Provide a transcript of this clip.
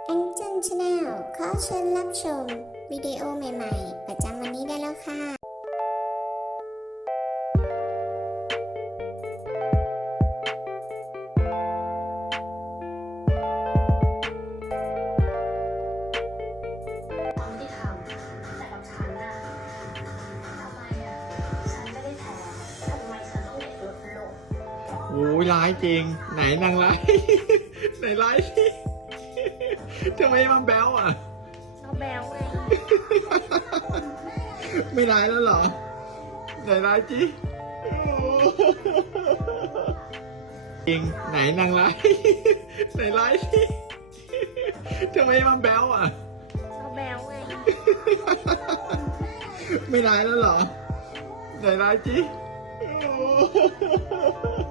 แองเจิลชาแนลขอเชิญรับชมวิดีโอใหม่ๆประจำวันนี้ได้แล้วค่ะความยุติธรรมแต่กับฉันน่ะทำไมฉันไม่ได้แพ้ทำไมฉันต้องเด็กลดลงโอ้ยร้ายจริงไหนนางร้าย ไหนร้ายสิทำไมมาแบ๊วอ่ะเราแบวไงไม่ร้ายแล้วเหรอไหนร้ายจิจริงไหนนางร้าย ไหนร้ายสิทำไมมาแบ๊วอ่ะเราแบวไงไม่ร้ายแล้วเหรอไหนร้ายจิ